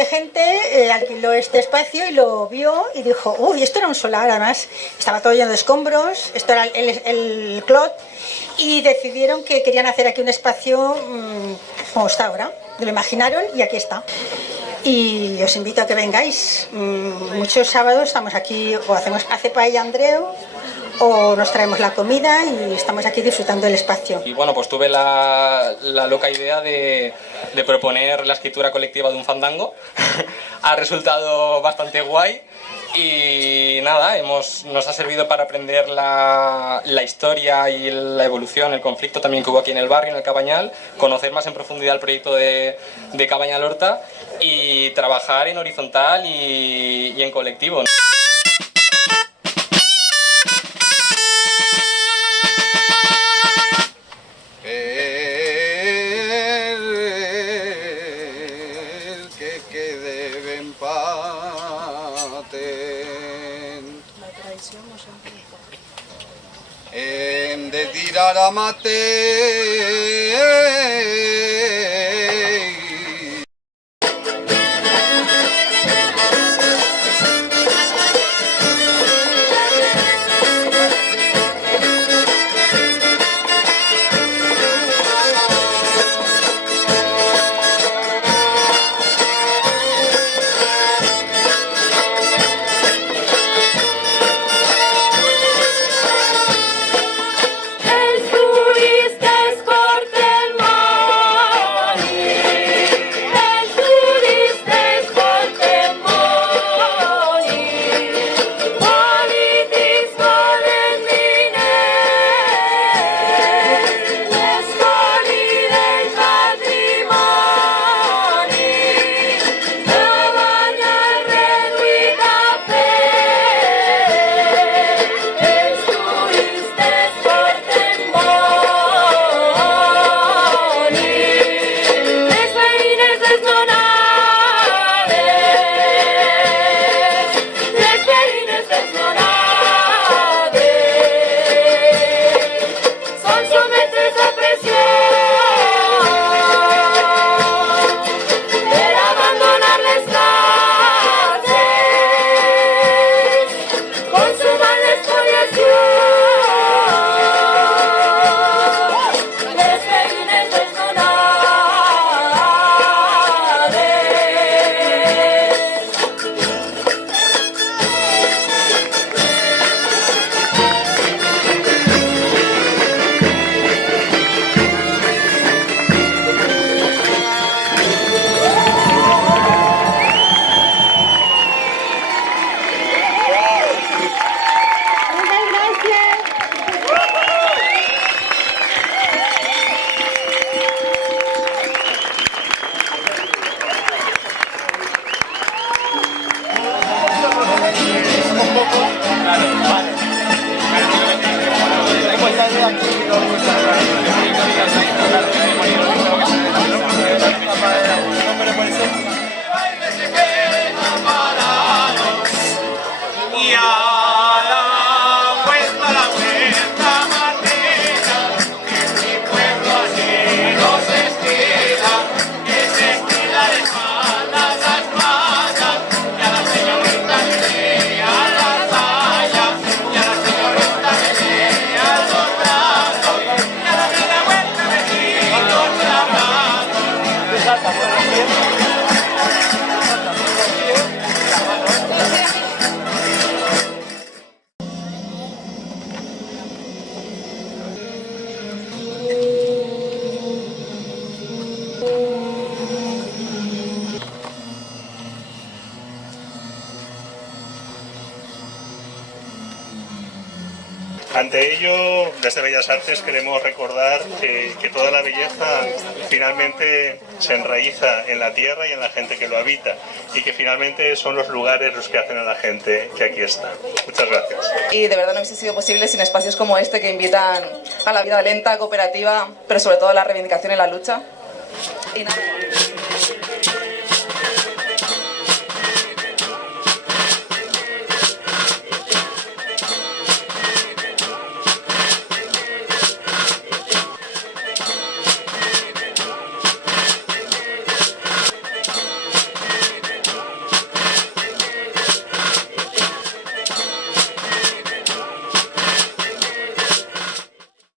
de gente alquiló este espacio y lo vio y dijo, uy, esto era un solar, además estaba todo lleno de escombros, esto era el Clot, y decidieron que querían hacer aquí un espacio como está ahora. Lo imaginaron y aquí está. Y os invito a que vengáis. Muchos sábados estamos aquí, o hace paella Andreu, o nos traemos la comida y estamos aquí disfrutando del espacio. Y bueno, pues tuve la loca idea de proponer la escritura colectiva de un fandango. Ha resultado bastante guay y nada, nos ha servido para aprender la historia y la evolución, el conflicto también que hubo aquí en el barrio, en el Cabañal, conocer más en profundidad el proyecto de Cabañal Horta y trabajar en horizontal y en colectivo. De tirar a mate. Ante ello, desde Bellas Artes queremos recordar que toda la belleza finalmente se enraiza en la tierra y en la gente que lo habita, y que finalmente son los lugares los que hacen a la gente que aquí está. Muchas gracias. Y de verdad no hubiese sido posible sin espacios como este que invitan a la vida lenta, cooperativa, pero sobre todo a la reivindicación y la lucha. Y nada.